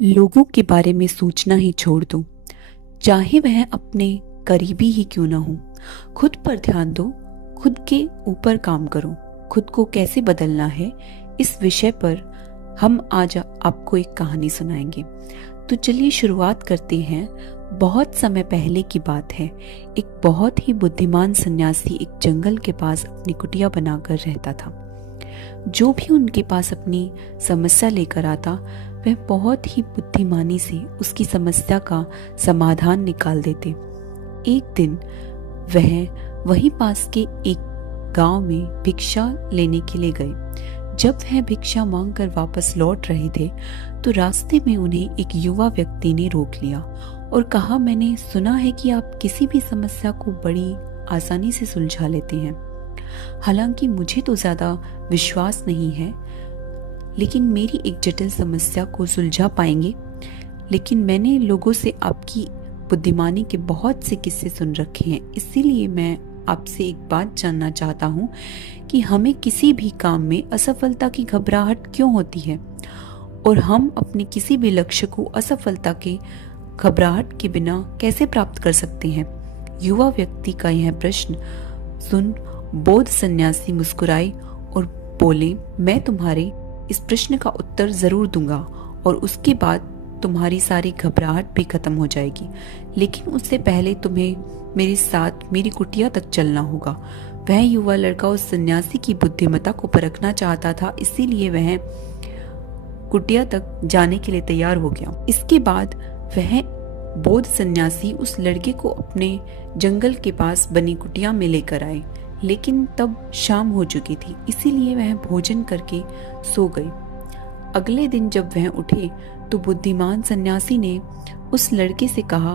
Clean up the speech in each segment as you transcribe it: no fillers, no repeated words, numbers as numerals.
लोगों के बारे में सोचना ही छोड़ दो, चाहे वह अपने करीबी ही क्यों ना हो। खुद पर ध्यान दो, खुद के ऊपर काम करो। खुद को कैसे बदलना है, इस विषय पर हम आज आपको एक कहानी सुनाएंगे। तो चलिए शुरुआत करते हैं। बहुत समय पहले की बात है। एक बहुत ही बुद्धिमान सन्यासी एक जंगल के पास अपनी कुटिया बनाकर रहता था। जो भी उनके पास अपनी समस्या लेकर आता, वह बहुत ही बुद्धिमानी से उसकी समस्या का समाधान निकाल देते। एक दिन वह वहीं पास के एक गांव में भिक्षा लेने के लिए गए। जब वह भिक्षा मांगकर वापस लौट रहे थे, तो रास्ते में उन्हें एक युवा व्यक्ति ने रोक लिया और कहा, मैंने सुना है कि आप किसी भी समस्या को बड़ी आसानी से सुलझा लेते हैं। हालांकि मुझे तो ज्यादा विश्वास नहीं है, लेकिन मेरी एक जटिल समस्या को सुलझा पाएंगे। लेकिन मैंने लोगों से आपकी बुद्धिमानी के बहुत से किस्से सुन रखे हैं, इसीलिए मैं आपसे एक बात जानना चाहता हूँ कि हमें किसी भी काम में असफलता की घबराहट क्यों होती है, और हम अपने किसी भी लक्ष्य को असफलता के घबराहट के बिना कैसे प्राप्त कर सकते हैं। युवा व्यक्ति का यह प्रश्न सुन बौद्ध सन्यासी मुस्कुराए और बोले, मैं तुम्हारे इस प्रश्न का उत्तर जरूर दूंगा और उसके बाद तुम्हारी सारी घबराहट भी खत्म हो जाएगी। लेकिन उससे पहले तुम्हें मेरे साथ मेरी कुटिया तक चलना होगा। वह युवा लड़का उस सन्यासी की बुद्धिमत्ता को परखना चाहता था, इसीलिए वह कुटिया तक जाने के लिए तैयार हो गया। इसके बाद वह बौद्ध सन्यासी उस लड़के को अपने जंगल के पास बनी कुटिया में लेकर आए। लेकिन तब शाम हो चुकी थी, इसीलिए वह भोजन करके सो गए। अगले दिन जब वह उठे, तो बुद्धिमान सन्यासी ने उस लड़के से कहा,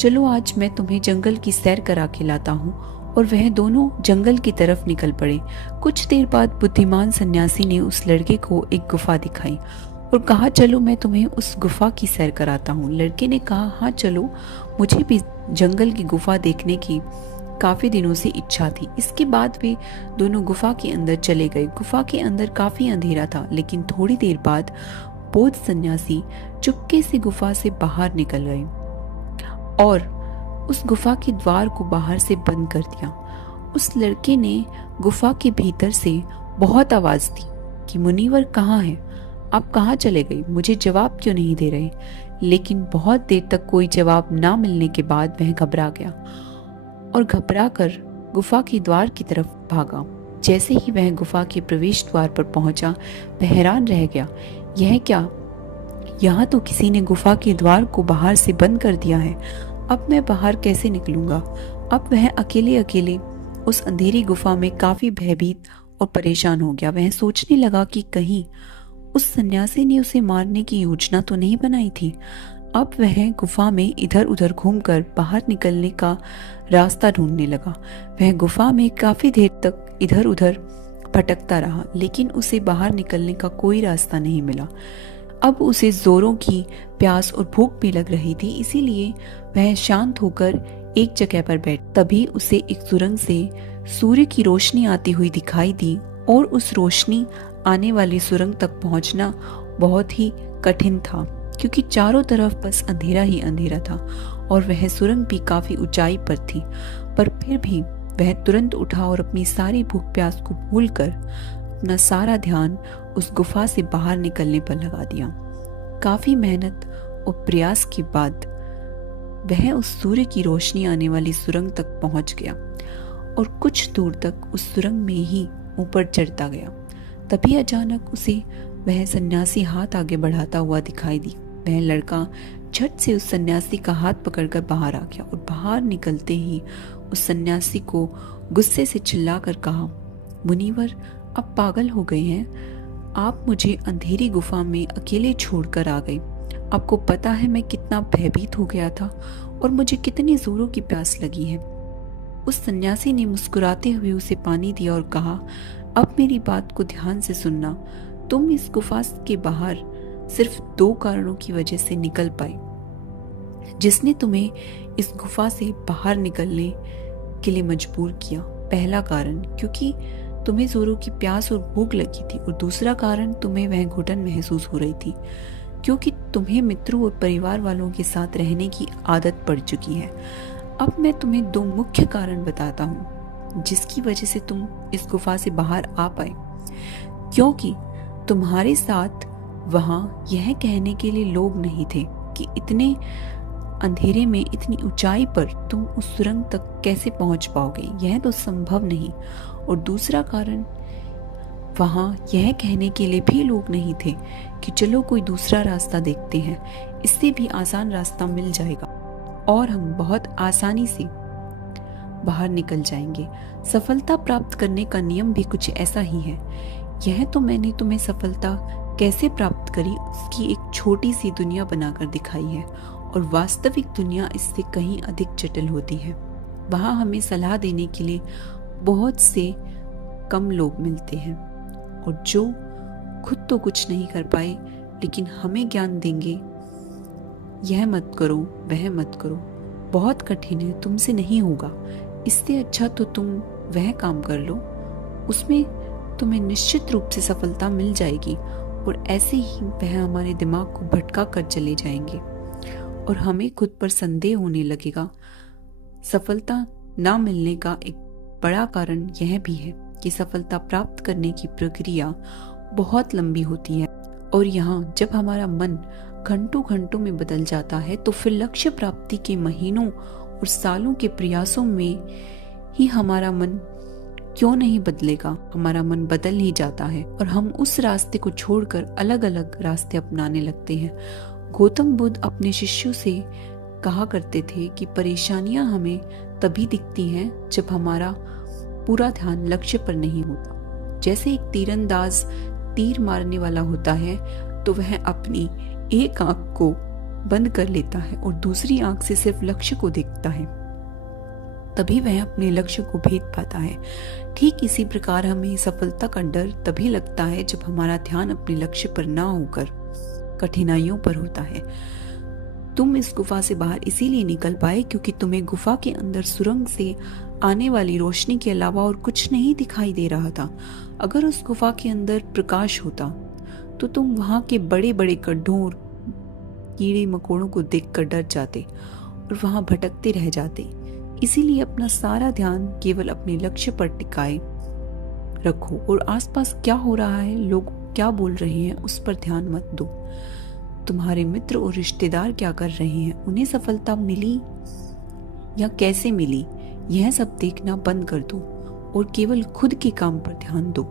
चलो आज मैं तुम्हें जंगल की सैर करा के लाता हूँ। और वह दोनों जंगल की तरफ निकल पड़े। कुछ देर बाद बुद्धिमान सन्यासी ने उस लड़के को एक गुफा दिखाई और कहा, चलो मैं तुम्हें उस गुफा की सैर कराता हूँ। लड़के ने कहा, हाँ चलो, मुझे भी जंगल की गुफा देखने की काफी दिनों से इच्छा थी। इसके बाद वे दोनों गुफा के अंदर चले गए। गुफा के अंदर काफी अंधेरा था, लेकिन थोड़ी देर बाद बौद्ध सन्यासी चुपके से गुफा से बाहर निकल गए और उस गुफा के द्वार को बाहर से बंद कर दिया। उस लड़के ने गुफा के भीतर से बहुत आवाज दी कि मुनिवर कहाँ है, आप कहाँ चले गए, मुझे जवाब क्यों नहीं दे रहे। लेकिन बहुत देर तक कोई जवाब ना मिलने के बाद वह घबरा गया और घबरा कर गुफा के द्वार की तरफ भागा। जैसे ही वह गुफा के प्रवेश द्वार पर पहुंचा, वह हैरान रह गया। यह क्या, यहाँ तो किसी ने गुफा के द्वार को बाहर से बंद कर दिया है। अब मैं बाहर कैसे निकलूंगा। अब वह अकेले अकेले उस अंधेरी गुफा में काफी भयभीत और परेशान हो गया। वह सोचने लगा कि कहीं उस सन्यासी ने उसे मारने की योजना तो नहीं बनाई थी। अब वह गुफा में इधर उधर घूमकर बाहर निकलने का रास्ता ढूंढने लगा। वह गुफा में काफी देर तक इधर उधर भटकता रहा, लेकिन उसे बाहर निकलने का कोई रास्ता नहीं मिला। अब उसे जोरों की प्यास और भूख भी लग रही थी, इसीलिए वह शांत होकर एक जगह पर बैठ। तभी उसे एक सुरंग से सूर्य की रोशनी आती हुई दिखाई दी और उस रोशनी आने वाली सुरंग तक पहुंचना बहुत ही कठिन था, क्योंकि चारों तरफ बस अंधेरा ही अंधेरा था और वह सुरंग भी काफी ऊंचाई पर थी। पर फिर भी वह तुरंत उठा और अपनी सारी भूख प्यास को भूलकर अपना सारा ध्यान उस गुफा से बाहर निकलने पर लगा दिया। काफी मेहनत और प्रयास के बाद वह उस सूर्य की रोशनी आने वाली सुरंग तक पहुंच गया और कुछ दूर तक उस सुरंग में ही ऊपर चढ़ता गया। तभी अचानक उसे वह सन्यासी हाथ आगे बढ़ाता हुआ दिखाई दी। वह लड़का झट से उस सन्यासी का हाथ पकड़कर बाहर आ गया और बाहर निकलते ही उस सन्यासी को गुस्से से चिल्लाकर कहा, मुनिवर, आप पागल हो गए हैं। आप मुझे अंधेरी गुफा में अकेले छोड़कर आ गए। आपको पता है मैं कितना भयभीत हो गया था और मुझे कितनी जोरों की प्यास लगी है। उस सन्यासी ने मुस्कुराते हुए उसे पानी दिया और कहा, अब मेरी बात को ध्यान से सुनना। तुम इस गुफा के बाहर सिर्फ 2 कारणों की वजह से निकल पाए, जिसने तुम्हें इस गुफा से बाहर निकलने के लिए मजबूर किया। पहला कारण, क्योंकि तुम्हें जोरों की प्यास और भूख लगी थी, और दूसरा कारण, तुम्हें वह घुटन महसूस हो रही थी। क्योंकि तुम्हें मित्रों और परिवार वालों के साथ रहने की आदत पड़ चुकी है। अब मैं तुम्हें दो मुख्य कारण बताता हूँ जिसकी वजह से तुम इस गुफा से बाहर आ पाए। क्योंकि तुम्हारे साथ वहां यह कहने के लिए लोग नहीं थे कि इतने अंधेरे में इतनी ऊंचाई पर तुम उस सुरंग तक कैसे पहुंच पाओगे, यह तो संभव नहीं। और दूसरा कारण, वहां यह कहने के लिए भी लोग नहीं थे कि चलो कोई दूसरा रास्ता देखते हैं, इससे भी आसान रास्ता मिल जाएगा और हम बहुत आसानी से बाहर निकल जाएंगे। सफलता प्राप्त करने का नियम भी कुछ ऐसा ही है। यह तो मैंने तुम्हें सफलता कैसे प्राप्त करी उसकी एक छोटी सी दुनिया बनाकर दिखाई है, और वास्तविक दुनिया इससे कहीं अधिक जटिल होती है। वहां हमें सलाह देने के लिए बहुत से कम लोग मिलते हैं, और जो खुद तो कुछ नहीं कर पाए लेकिन हमें ज्ञान देंगे, यह मत करो, वह मत करो, बहुत कठिन है, तुमसे नहीं होगा, इससे अच्छा तो तुम वह काम कर लो, उसमें तुम्हें निश्चित रूप से सफलता मिल जाएगी। और ऐसे ही वह हमारे दिमाग को भटका कर चले जाएंगे और हमें खुद पर संदेह होने लगेगा। सफलता ना मिलने का एक बड़ा कारण यह भी है कि सफलता प्राप्त करने की प्रक्रिया बहुत लंबी होती है, और यहाँ जब हमारा मन घंटों घंटों में बदल जाता है तो फिर लक्ष्य प्राप्ति के महीनों और सालों के प्रयासों में ही हमारा मन क्यों नहीं बदलेगा, हमारा मन बदल ही जाता है और हम उस रास्ते को छोड़कर अलग अलग रास्ते अपनाने लगते हैं। गौतम बुद्ध अपने शिष्यों से कहा करते थे कि परेशानियां हमें तभी दिखती हैं जब हमारा पूरा ध्यान लक्ष्य पर नहीं होता। जैसे एक तीरंदाज तीर मारने वाला होता है तो वह अपनी एक आंख को बंद कर लेता है और दूसरी आंख से सिर्फ लक्ष्य को देखता है, तभी वह अपने लक्ष्य को भेद पाता है। ठीक इसी प्रकार हमें सफलता का डर तभी लगता है जब हमारा ध्यान अपने लक्ष्य पर ना होकर कठिनाइयों पर होता है। तुम इस गुफा से बाहर इसीलिए निकल पाए क्योंकि तुम्हें गुफा के अंदर सुरंग से आने वाली रोशनी के अलावा और कुछ नहीं दिखाई दे रहा था। अगर उस गुफा के अंदर प्रकाश होता तो तुम वहां के बड़े बड़े गड्ढों और कीड़े मकोड़ों को देखकर डर जाते और वहां भटकते रह जाते। इसीलिए अपना सारा ध्यान केवल अपने लक्ष्य पर टिकाए रखो और आसपास क्या हो रहा है, लोग क्या बोल रहे हैं, उस पर ध्यान मत दो। तुम्हारे मित्र और रिश्तेदार क्या कर रहे हैं, उन्हें सफलता मिली या कैसे मिली, यह सब देखना बंद कर दो और केवल खुद के काम पर ध्यान दो।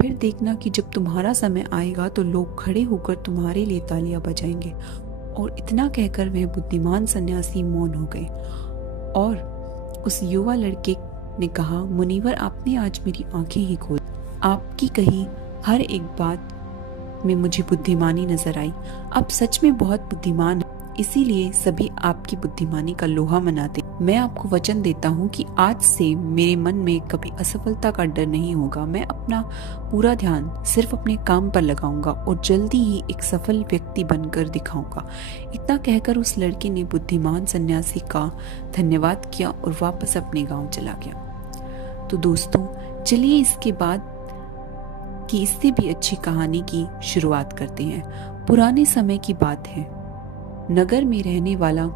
फिर देखना कि जब तुम्हारा समय आएगा तो लोग खड़े होकर तुम्हारे लिए तालियां बजाएंगे। और इतना कहकर वह बुद्धिमान सन्यासी मौन हो गए और उस युवा लड़के ने कहा, मुनिवर आपने आज मेरी आंखें ही खोल, आपकी कही हर एक बात में मुझे बुद्धिमानी नजर आई। आप सच में बहुत बुद्धिमान हैं, इसीलिए सभी आपकी बुद्धिमानी का लोहा मनाते। मैं आपको वचन देता हूँ कि आज से मेरे मन में कभी असफलता का डर नहीं होगा। मैं अपना पूरा ध्यान सिर्फ अपने काम पर लगाऊंगा और जल्दी ही एक सफल व्यक्ति बनकर दिखाऊंगा। इतना कहकर उस लड़के ने बुद्धिमान सन्यासी का धन्यवाद किया और वापस अपने गांव चला गया। तो दोस्तों, चलिए इसके बाद की इससे भी अच्छी कहानी की शुरुआत करते हैं। पुराने समय की बात है। नगर में रहने वाला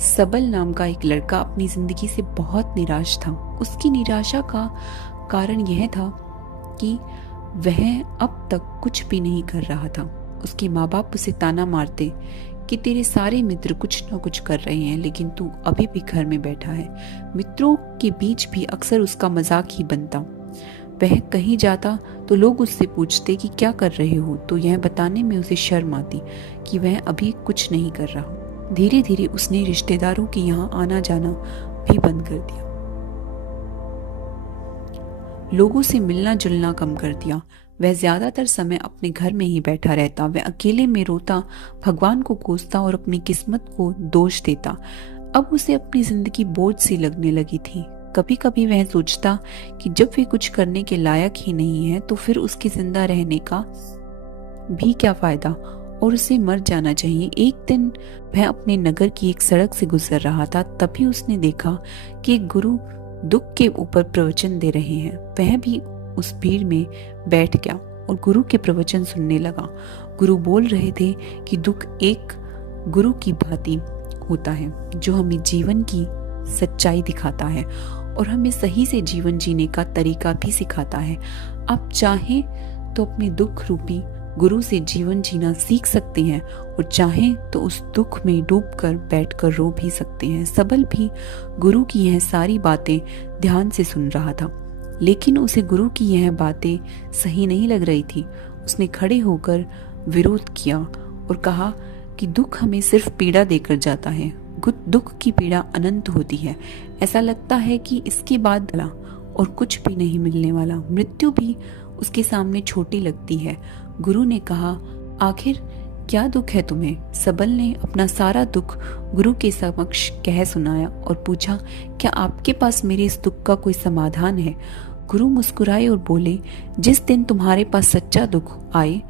सबल नाम का एक लड़का अपनी जिंदगी से बहुत निराश था। उसकी निराशा का कारण यह था कि वह अब तक कुछ भी नहीं कर रहा था। उसके माँ बाप उसे ताना मारते कि तेरे सारे मित्र कुछ न कुछ कर रहे हैं लेकिन तू अभी भी घर में बैठा है। मित्रों के बीच भी अक्सर उसका मजाक ही बनता। वह कहीं जाता तो लोग उससे पूछते कि क्या कर रहे हो, तो यह बताने में उसे शर्म आती कि वह अभी कुछ नहीं कर रहा। धीरे धीरे उसने रिश्तेदारों के यहाँ आना जाना भी बंद कर दिया, लोगों से मिलना जुलना कम कर दिया। वह ज्यादातर समय अपने घर में ही बैठा रहता। वह अकेले में रोता, भगवान को कोसता और अपनी किस्मत को दोष देता। अब उसे अपनी जिंदगी बोझ सी लगने लगी थी। कभी कभी वह सोचता कि जब वे कुछ करने के लायक ही नहीं है तो फिर उसके जिंदा रहने का भी क्या फायदा और उसे मर जाना चाहिए। एक दिन वह अपने नगर की एक सड़क से गुजर रहा था, तभी उसने देखा कि एक गुरु दुख के ऊपर प्रवचन दे रहे हैं। वह भी उस भीड़ में बैठ गया और गुरु के प्रवचन सुनने लगा। गुरु बोल रहे थे कि दुख एक गुरु की भांति होता है जो हमें जीवन की सच्चाई दिखाता है और हमें सही से जीवन जीने का तरीका भी सिखाता है। आप चाहें तो अपने दुख रूपी गुरु से जीवन जीना सीख सकते हैं और चाहें तो उस दुख में डूबकर बैठकर रो भी सकते हैं। सबल भी गुरु की यह सारी बातें ध्यान से सुन रहा था, लेकिन उसे गुरु की यह बातें सही नहीं लग रही थी। उसने खड़े होकर विरोध किया और कहा कि दुख हमें सिर्फ पीड़ा देकर जाता है। दुख की पीड़ा अनंत होती है। ऐसा लगता है कि इसके बाद भला और कुछ भी नहीं मिलने वाला। मृत्यु भी उसके सामने छोटी लगती है। गुरु ने कहा, आखिर क्या दुख है तुम्हें? सबल ने अपना सारा दुख गुरु के समक्ष कह सुनाया और पूछा, क्या आपके पास मेरे इस दुख का कोई समाधान है? गुरु मुस्कुराए और बोले, जिस दिन तुम्हारे पास सच्चा दुख आए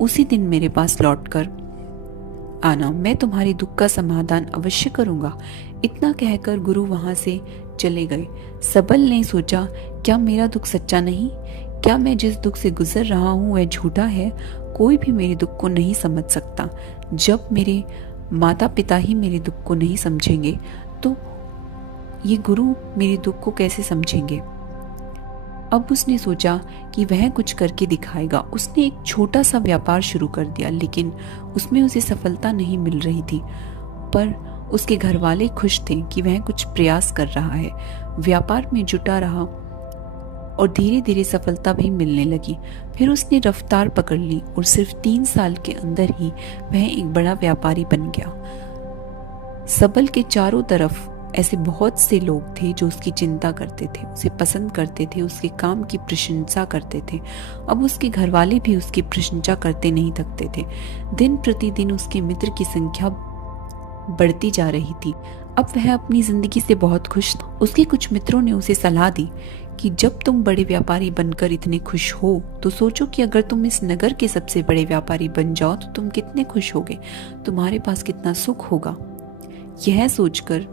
उसी दिन मेरे पास लौटकर आना, मैं तुम्हारे दुख का समाधान अवश्य करूंगा। इतना कहकर गुरु वहां से चले गए। सबल ने सोचा, क्या मेरा दुख सच्चा नहीं? क्या मैं जिस दुख से गुजर रहा हूं वह झूठा है? कोई भी मेरे दुख को नहीं समझ सकता। जब मेरे माता पिता ही मेरे दुख को नहीं समझेंगे तो ये गुरु मेरे दुख को कैसे समझेंगे? अब उसने सोचा कि वह कुछ करके दिखाएगा। उसने एक छोटा सा व्यापार शुरू कर दिया, लेकिन उसमें उसे सफलता नहीं मिल रही थी। पर उसके घर वाले खुश थे कि वह कुछ प्रयास कर रहा है। व्यापार में जुटा रहा और धीरे धीरे सफलता भी मिलने लगी। फिर उसने रफ्तार पकड़ ली और सिर्फ 3 साल के अंदर ही वह एक बड़ा व्यापारी बन गया। सबल के चारों तरफ ऐसे बहुत से लोग थे जो उसकी चिंता करते थे, उसे पसंद करते थे, उसके काम की प्रशंसा करते थे। अब उसके घर वाले भी उसकी प्रशंसा करते नहीं थकते थे। दिन प्रतिदिन उसके मित्र की संख्या बढ़ती जा रही थी। अब वह अपनी जिंदगी से बहुत खुश था। उसके कुछ मित्रों ने उसे सलाह दी कि जब तुम बड़े व्यापारी बनकर इतने खुश हो तो सोचो कि अगर तुम इस नगर के सबसे बड़े व्यापारी बन जाओ तो तुम कितने खुश होगे, तुम्हारे पास कितना सुख होगा। यह सोचकर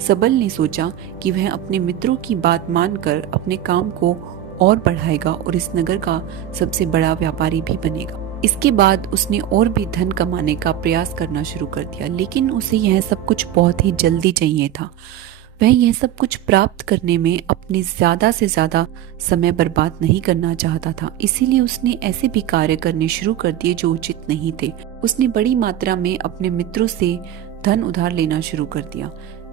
सबल ने सोचा कि वह अपने मित्रों की बात मानकर अपने काम को और बढ़ाएगा और इस नगर का सबसे बड़ा व्यापारी भी बनेगा। इसके बाद उसने और भी धन कमाने का प्रयास करना शुरू कर दिया, लेकिन उसे यह सब कुछ बहुत ही जल्दी चाहिए था। वह यह सब कुछ प्राप्त करने में अपने ज्यादा से ज्यादा समय बर्बाद नहीं करना चाहता था। इसीलिए उसने ऐसे भी कार्य करने शुरू कर दिए जो उचित नहीं थे। उसने बड़ी मात्रा में अपने मित्रों से धन उधार लेना शुरू कर दिया।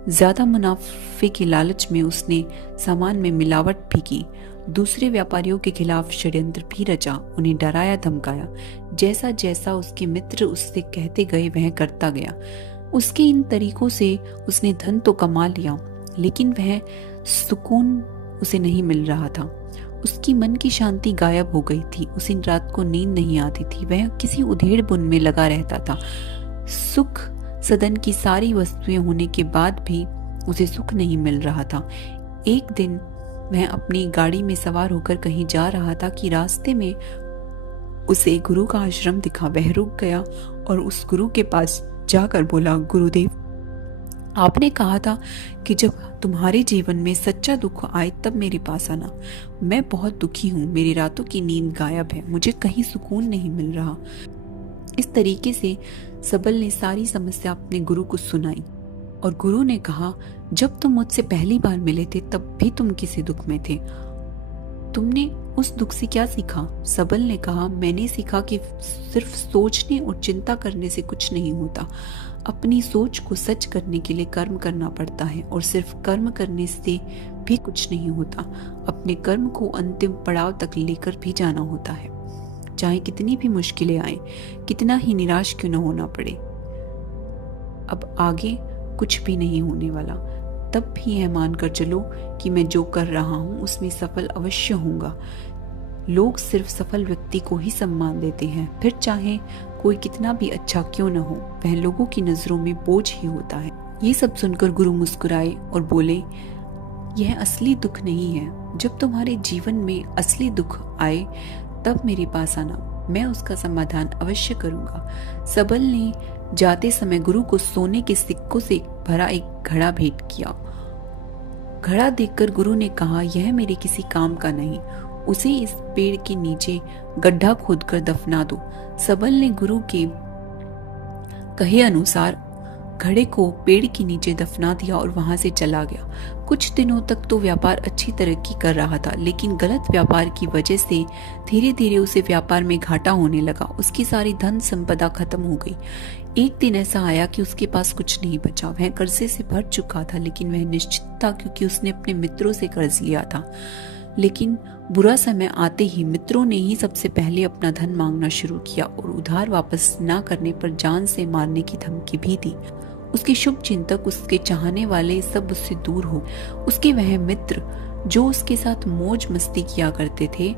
ज्यादा मुनाफे की लालच में उसने सामान में मिलावट भी की। दूसरे व्यापारियों के खिलाफ षड्यंत्र भी रचा, उन्हें डराया धमकाया। जैसा जैसा उसके मित्र उससे कहते गए वह करता गया। उसके इन तरीकों से उसने धन तो कमा लिया, लेकिन वह सुकून उसे नहीं मिल रहा था। उसकी मन की शांति गायब हो गई थी। उसे रात को नींद नहीं आती थी। वह किसी उधेड़ बुन में लगा रहता था। सुख सदन की सारी वस्तुएं होने के बाद भी उसे सुख नहीं मिल रहा था। एक दिन वह अपनी गाड़ी में सवार होकर कहीं जा रहा था कि रास्ते में उसे गुरु का आश्रम दिखा। वह रुक गया और उस गुरु के पास जाकर बोला, गुरुदेव, आपने कहा था कि जब तुम्हारे जीवन में सच्चा दुख आए तब मेरे पास आना। मैं बहुत दुखी हूँ, मेरी रातों की नींद गायब है, मुझे कहीं सुकून नहीं मिल रहा। इस तरीके से सबल ने सारी समस्या अपने गुरु को सुनाई और गुरु ने कहा, जब तुम मुझसे पहली बार मिले थे तब भी तुम किसी दुख में थे। तुमने उस दुख से क्या सीखा? सबल ने कहा, मैंने सीखा कि सिर्फ सोचने और चिंता करने से कुछ नहीं होता। अपनी सोच को सच करने के लिए कर्म करना पड़ता है और सिर्फ कर्म करने से भी कुछ नहीं होता। अपने कर्म को अंतिम पड़ाव तक लेकर भी जाना होता है, चाहे कितनी भी मुश्किलें आए, कितना ही निराश क्यों न होना पड़े। अब आगे कुछ भी नहीं होने वाला, तब भी यह मानकर चलो कि मैं जो कर रहा हूं उसमें सफल अवश्य होऊंगा। लोग सिर्फ सफल व्यक्ति को ही सम्मान देते हैं, फिर चाहे कोई कितना भी अच्छा क्यों न हो, वह लोगों की नजरों में बोझ ही होता है। ये सब सुनकर गुरु मुस्कुराए और बोले, यह असली दुख नहीं है। जब तुम्हारे जीवन में असली दुख आए तब मेरे पास आना, मैं उसका समाधान अवश्य करूंगा। सबल ने जाते समय गुरु को सोने के सिक्कों से भरा एक घड़ा भेंट किया। घड़ा देखकर गुरु ने कहा, यह मेरे किसी काम का नहीं। उसे इस पेड़ के नीचे गड्ढा खोदकर दफना दो। सबल ने गुरु के कहे अनुसार घड़े को पेड़ के नीचे दफना दिया और वहां से चला गया। कुछ दिनों तक तो व्यापार अच्छी तरक्की कर रहा था, लेकिन गलत व्यापार की वजह से धीरे धीरे उसे व्यापार में घाटा होने लगा। उसकी सारी धन संपदा खत्म हो गई। एक दिन ऐसा आया कि उसके पास कुछ नहीं बचा। वह कर्जे से भर चुका था, लेकिन वह निश्चित था क्योंकि उसने अपने मित्रों से कर्ज लिया था। लेकिन बुरा समय आते ही मित्रों ने ही सबसे पहले अपना धन मांगना शुरू किया और उधार वापस न करने पर जान से मारने की धमकी भी दी। उसके शुभ चिंतक, उसके चाहने वाले सब उससे दूर हो। उसके वह मित्र जो उसके साथ मौज मस्ती किया करते थे,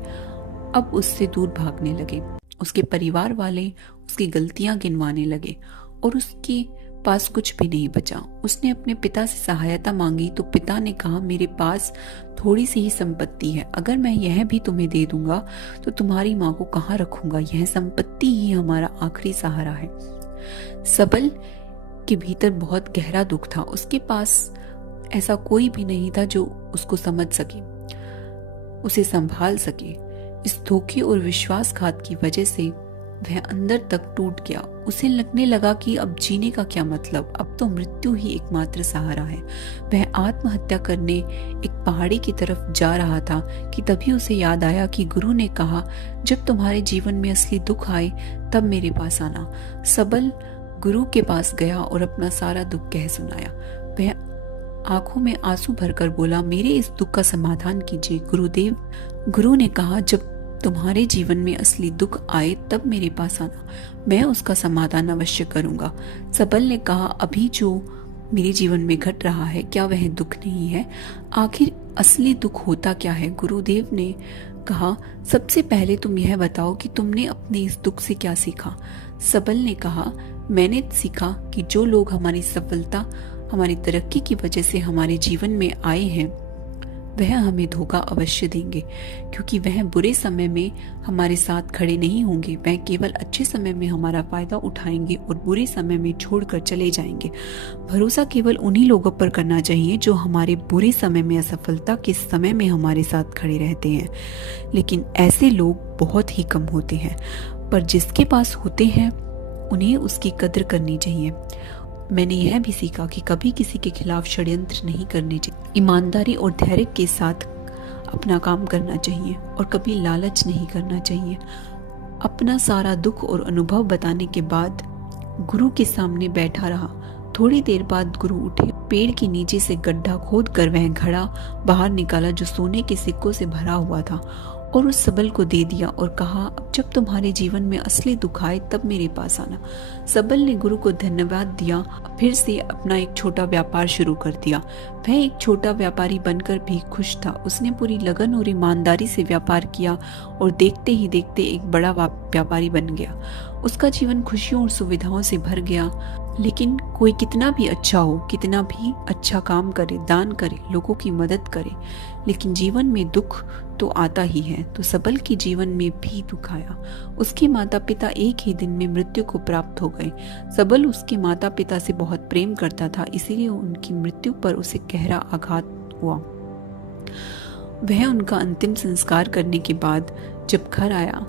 अब उससे दूर भागने लगे। उसके परिवार वाले उसकी गलतियां गिनवाने लगे और उसके पास कुछ भी नहीं बचा। उसने अपने पिता से सहायता मांगी तो पिता ने कहा, मेरे पास थोड़ी सी ही संपत्ति है, अगर मैं यह भी तुम्हें दे दूंगा तो तुम्हारी माँ को कहाँ रखूंगा? यह संपत्ति ही हमारा आखिरी सहारा है। सबल के भीतर बहुत गहरा दुख था। उसके पास ऐसा कोई भी नहीं था जो उसको समझ सके, उसे संभाल सके। इस धोखे और विश्वासघात की वजह से वह अंदर तक टूट गया। उसे लगने लगा कि अब जीने का क्या मतलब, अब तो मृत्यु ही एकमात्र सहारा है। वह आत्महत्या करने एक पहाड़ी की तरफ जा रहा था कि तभी उसे याद आया कि गुरु ने कहा, जब तुम्हारे जीवन में असली दुख आए तब मेरे पास आना। सबल गुरु के पास गया और अपना सारा दुख कह सुनाया। वह आंखों में आंसू भरकर बोला, मेरे इस दुख का समाधान कीजिए गुरुदेव। गुरु ने कहा, जब तुम्हारे जीवन में असली दुख आए तब मेरे पास आना, मैं उसका समाधान अवश्य करूंगा। सबल ने कहा, अभी जो मेरे जीवन में घट रहा है क्या वह दुख नहीं है? आखिर असली दुख होता क्या है? गुरुदेव ने कहा, सबसे पहले तुम यह बताओ कि तुमने अपने इस दुख से क्या सीखा? सबल ने कहा, मैंने सीखा कि जो लोग हमारी सफलता, हमारी तरक्की की वजह से हमारे जीवन में आए हैं वह हमें धोखा अवश्य देंगे, क्योंकि वह बुरे समय में हमारे साथ खड़े नहीं होंगे। वह केवल अच्छे समय में हमारा फायदा उठाएंगे और बुरे समय में छोड़कर चले जाएंगे। भरोसा केवल उन्हीं लोगों पर करना चाहिए जो हमारे बुरे समय में, असफलता के समय में हमारे साथ खड़े रहते हैं। लेकिन ऐसे लोग बहुत ही कम होते हैं, पर जिसके पास होते हैं उन्हें उसकी कद्र करनी चाहिए। मैंने यह भी सीखा कि कभी किसी के खिलाफ षड्यंत्र नहीं करने चाहिए। ईमानदारी और धैर्य के साथ अपना काम करना चाहिए और कभी लालच नहीं करना चाहिए। अपना सारा दुख और अनुभव बताने के बाद गुरु के सामने बैठा रहा। थोड़ी देर बाद गुरु उठे। पेड़ के नीचे से गड्ढा खोद कर वह घड़ा बाहर निकाला जो सोने के सिक्कों से भरा हुआ था और उस सबल को दे दिया और कहा, अब जब तुम्हारे जीवन में असली दुख आए तब मेरे पास आना। सबल ने गुरु को धन्यवाद दिया, फिर से अपना एक छोटा व्यापार शुरू कर दिया। वह एक छोटा व्यापारी बनकर भी खुश था। उसने पूरी लगन और ईमानदारी से व्यापार किया और देखते ही देखते एक बड़ा व्यापारी बन गया। उसका जीवन खुशियों और सुविधाओं से भर गया। लेकिन कोई कितना भी अच्छा हो, कितना भी अच्छा काम करे, दान करे, लोगों की मदद करे, लेकिन जीवन में दुख तो आता ही है। तो सबल के जीवन में भी दुख आया। उसके माता पिता एक ही दिन में मृत्यु को प्राप्त हो गए। सबल उसके माता पिता से बहुत प्रेम करता था, इसीलिए उनकी मृत्यु पर उसे गहरा आघात हुआ। वह उनका अंतिम संस्कार करने के बाद जब घर आया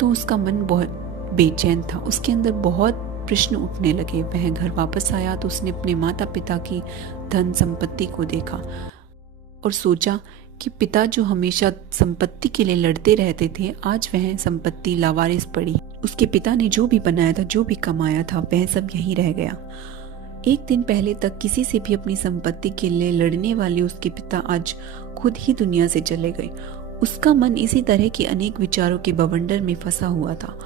तो उसका मन बहुत बेचैन था। उसके अंदर बहुत प्रश्न उठने लगे। वह घर वापस आया तो उसने अपने माता पिता की धन संपत्ति को देखा और सोचा कि पिता जो हमेशा संपत्ति के लिए लड़ते रहते थे, आज वह संपत्ति लावारिस पड़ी। उसके पिता ने जो भी बनाया था, जो भी कमाया था, वह सब यहीं रह गया। एक दिन पहले तक किसी से भी अपनी संपत्ति के लिए लड़ने वाले उसके पिता आज खुद ही दुनिया से चले गए। उसका मन इसी तरह के अनेक विचारों के बवंडर में फंसा हुआ था।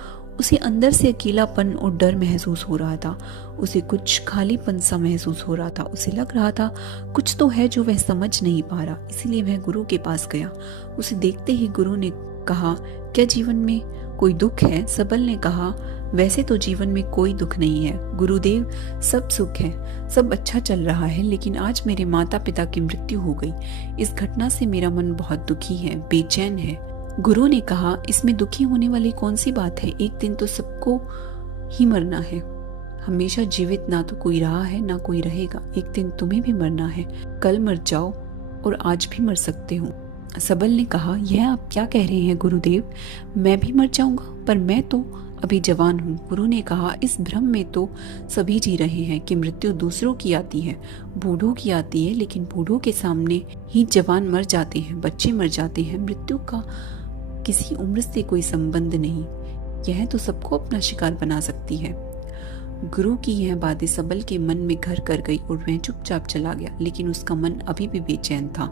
उसे अंदर से अकेलापन और डर महसूस हो रहा था। उसे कुछ खालीपन सा महसूस हो रहा था। उसे लग रहा था कुछ तो है जो वह समझ नहीं पा रहा। इसीलिए वह गुरु के पास गया। उसे देखते ही गुरु ने कहा, क्या जीवन में कोई दुख है? सबल ने कहा, वैसे तो जीवन में कोई दुख नहीं है गुरुदेव, सब सुख है, सब अच्छा चल रहा है, लेकिन आज मेरे माता पिता की मृत्यु हो गई। इस घटना से मेरा मन बहुत दुखी है, बेचैन है। गुरु ने कहा, इसमें दुखी होने वाली कौन सी बात है? एक दिन तो सबको ही मरना है। हमेशा जीवित ना तो कोई रहा है ना कोई रहेगा। एक दिन तुम्हें भी मरना है। कल मर जाओ और आज भी मर सकते हो। सबल ने कहा, यह आप क्या कह रहे हैं गुरुदेव, मैं भी मर जाऊंगा? पर मैं तो अभी जवान हूँ। गुरु ने कहा, इस भ्रम में तो सभी जी रहे हैं कि मृत्यु दूसरों की आती है, बूढ़ों की आती है, लेकिन बूढ़ों के सामने ही जवान मर जाते हैं, बच्चे मर जाते हैं। मृत्यु का किसी उम्र से कोई संबंध नहीं, यह तो सबको अपना शिकार बना सकती है। गुरु की यह बातें सबल के मन में घर कर गई और वह चुपचाप चला गया। लेकिन उसका मन अभी भी बेचैन था,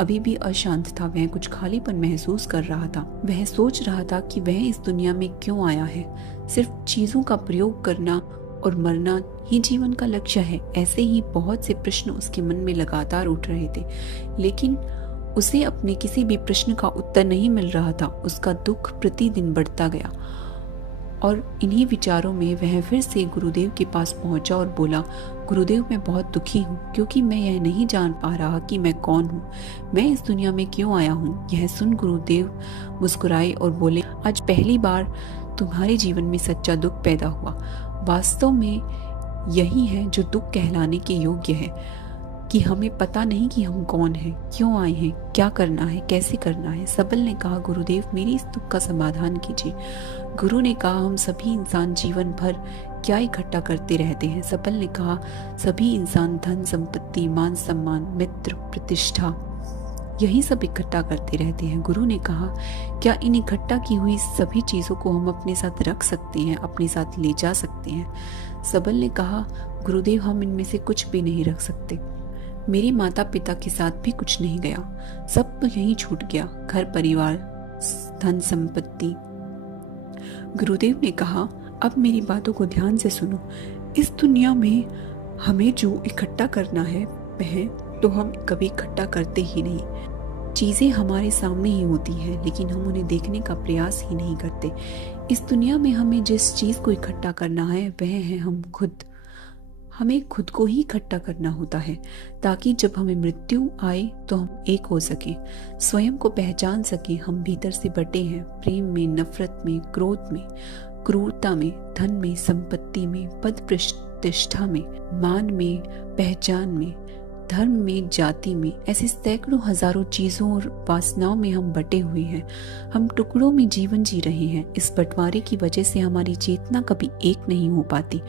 अभी भी अशांत था। वह कुछ खालीपन महसूस कर रहा था। वह सोच रहा था कि वह इस दुनिया में क्यों आया है। सिर्फ चीजों का प्रयोग करना और मरना ही जीवन का लक्ष्य है? ऐसे ही बहुत से प्रश्न उसके मन में लगातार उठ रहे थे, लेकिन उसे अपने किसी भी प्रश्न का उत्तर नहीं मिल रहा था। उसका दुख प्रतिदिन बढ़ता गया और इन्हीं विचारों में वह फिर से गुरुदेव के पास पहुंचा और बोला, गुरुदेव, मैं बहुत दुखी हूँ, क्योंकि मैं यह नहीं जान पा रहा कि मैं कौन हूँ, मैं इस दुनिया में क्यों आया हूँ। यह सुन गुरुदेव मुस्कुराए और बोले, आज पहली बार तुम्हारे जीवन में सच्चा दुख पैदा हुआ। वास्तव में यही है जो दुख कहलाने के योग्य है, कि हमें पता नहीं कि हम कौन हैं, क्यों आए हैं, क्या करना है, कैसे करना है। सबल ने कहा, गुरुदेव, मेरी इस दुख का समाधान कीजिए। गुरु ने कहा, हम सभी इंसान जीवन भर क्या इकट्ठा करते रहते हैं? सबल ने कहा, सभी इंसान धन संपत्ति, मान सम्मान, मित्र, प्रतिष्ठा, यही सब इकट्ठा करते रहते हैं। गुरु ने कहा, क्या इन इकट्ठा की हुई सभी चीजों को हम अपने साथ रख सकते हैं, अपने साथ ले जा सकते हैं? सबल ने कहा, गुरुदेव, हम इनमें से कुछ भी नहीं रख सकते। मेरे माता पिता के साथ भी कुछ नहीं गया, सब तो यहीं छूट गया, घर परिवार, धन संपत्ति। गुरुदेव ने कहा, अब मेरी बातों को ध्यान से सुनो। इस दुनिया में हमें जो इकट्ठा करना है वह तो हम कभी इकट्ठा करते ही नहीं। चीजें हमारे सामने ही होती हैं, लेकिन हम उन्हें देखने का प्रयास ही नहीं करते। इस दुनिया में हमें जिस चीज को इकट्ठा करना है वह है हम खुद। हमें खुद को ही इकट्ठा करना होता है, ताकि जब हमें मृत्यु आए तो हम एक हो सके, स्वयं को पहचान सके। हम भीतर से बटे हैं, प्रेम में, नफरत में, क्रोध में, क्रूरता में, धन में, संपत्ति में, पद प्रतिष्ठा में, मान में, पहचान में, धर्म में, जाति में। ऐसे सैकड़ों हजारों चीजों और वासनाओं में हम बटे हुए हैं। हम टुकड़ों में जीवन जी रहे हैं। इस बंटवारे की वजह से हमारी चेतना कभी एक नहीं हो पाती।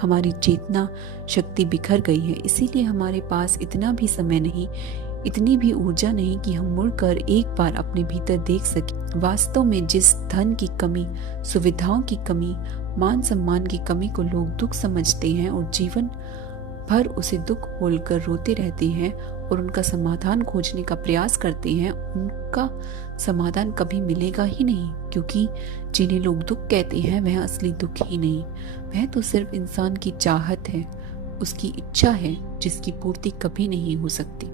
हमारी चेतना शक्ति बिखर गई है। इसीलिए हमारे पास इतना भी समय नहीं, इतनी भी ऊर्जा नहीं कि हम मुड़कर एक बार अपने भीतर देख सकें। वास्तव में जिस धन की कमी, सुविधाओं की कमी, मान सम्मान की कमी को लोग दुख समझते हैं और जीवन भर उसे दुख बोलकर रोते रहते हैं और उनका समाधान खोजने का प्रयास करते हैं, उनका समाधान कभी मिलेगा ही नहीं। क्योंकि जिन्हें लोग दुख कहते हैं वह असली दुख ही नहीं, वह तो सिर्फ इंसान की चाहत है, उसकी इच्छा है, जिसकी पूर्ति कभी नहीं हो सकती।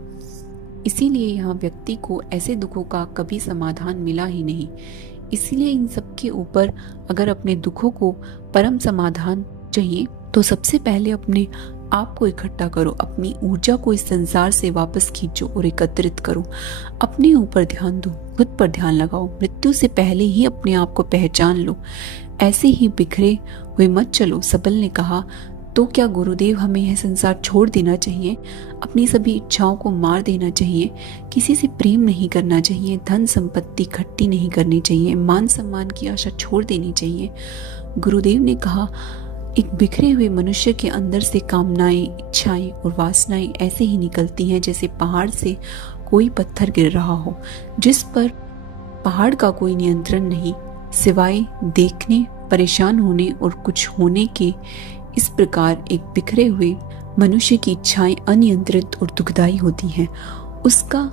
इसीलिए यहाँ व्यक्ति को ऐसे दुखों का कभी समाधान मिला ही नहीं। इसीलिए इन सब के ऊपर अगर अपने दुखों को परम समाधान चाहिए तो सबसे पहले अपने आप को इकट्ठा करो, अपनी ऊर्जा को इस संसार से वापस खींचो और एकत्रित करो। अपने ऊपर ध्यान दो, खुद पर ध्यान लगाओ। मृत्यु से पहले ही अपने आप को पहचान लो, ऐसे ही बिखरे हुए मत चलो। सबल ने कहा, तो क्या गुरुदेव हमें यह संसार छोड़ देना चाहिए? अपनी सभी इच्छाओं को मार देना चाहिए? किसी से प्रेम नहीं करना चाहिए? धन संपत्ति इकट्ठी नहीं करनी चाहिए? मान सम्मान की आशा छोड़ देनी चाहिए? गुरुदेव ने कहा, एक बिखरे हुए मनुष्य के अंदर से कामनाएं, इच्छाएं और वासनाएं ऐसे ही निकलती हैं जैसे पहाड़ से कोई पत्थर गिर रहा हो, जिस पर पहाड़ का कोई नियंत्रण नहीं, सिवाय देखने, परेशान होने और कुछ होने के। इस प्रकार एक बिखरे हुए मनुष्य की इच्छाएं अनियंत्रित और दुखदायी होती हैं। उसका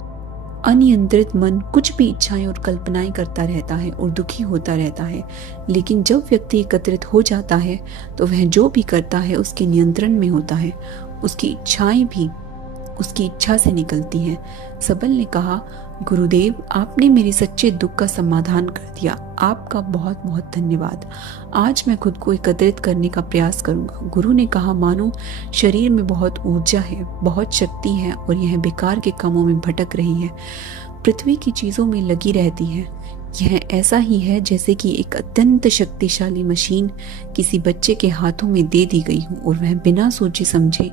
अनियंत्रित मन कुछ भी इच्छाएं और कल्पनाएं करता रहता है और दुखी होता रहता है। लेकिन जब व्यक्ति एकत्रित हो जाता है तो वह जो भी करता है उसके नियंत्रण में होता है। उसकी इच्छाएं भी उसकी इच्छा से निकलती हैं। सबल ने कहा, गुरुदेव, आपने मेरे सच्चे दुख का समाधान कर दिया। आपका बहुत बहुत धन्यवाद। आज मैं खुद को एकत्रित करने का प्रयास करूंगा। गुरु ने कहा, मानो शरीर में बहुत ऊर्जा है, बहुत शक्ति है और यह बेकार के कामों में भटक रही है, पृथ्वी की चीजों में लगी रहती है। यह ऐसा ही है जैसे कि एक अत्यंत शक्तिशाली मशीन किसी बच्चे के हाथों में दे दी गई हो और वह बिना सोचे समझे,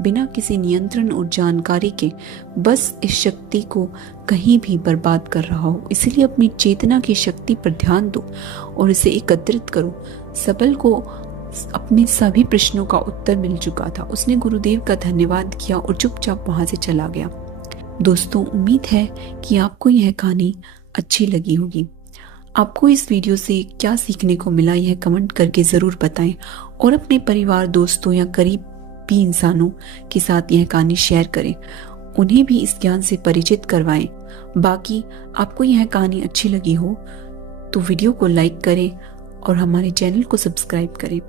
बिना किसी नियंत्रण और जानकारी के बस इस शक्ति को कहीं भी बर्बाद कर रहा हो। इसलिए अपनी चेतना की शक्ति पर ध्यान दो और इसे एकत्रित करो। सबल को अपने सभी प्रश्नों का उत्तर मिल चुका था। उसने गुरुदेव का धन्यवाद किया और चुपचाप वहां से चला गया। दोस्तों, उम्मीद है कि आपको यह कहानी अच्छी लगी होगी। आपको इस वीडियो से क्या सीखने को मिला यह कमेंट करके ज़रूर बताएं और अपने परिवार, दोस्तों या करीबी इंसानों के साथ यह कहानी शेयर करें। उन्हें भी इस ज्ञान से परिचित करवाएं। बाकी आपको यह कहानी अच्छी लगी हो तो वीडियो को लाइक करें और हमारे चैनल को सब्सक्राइब करें।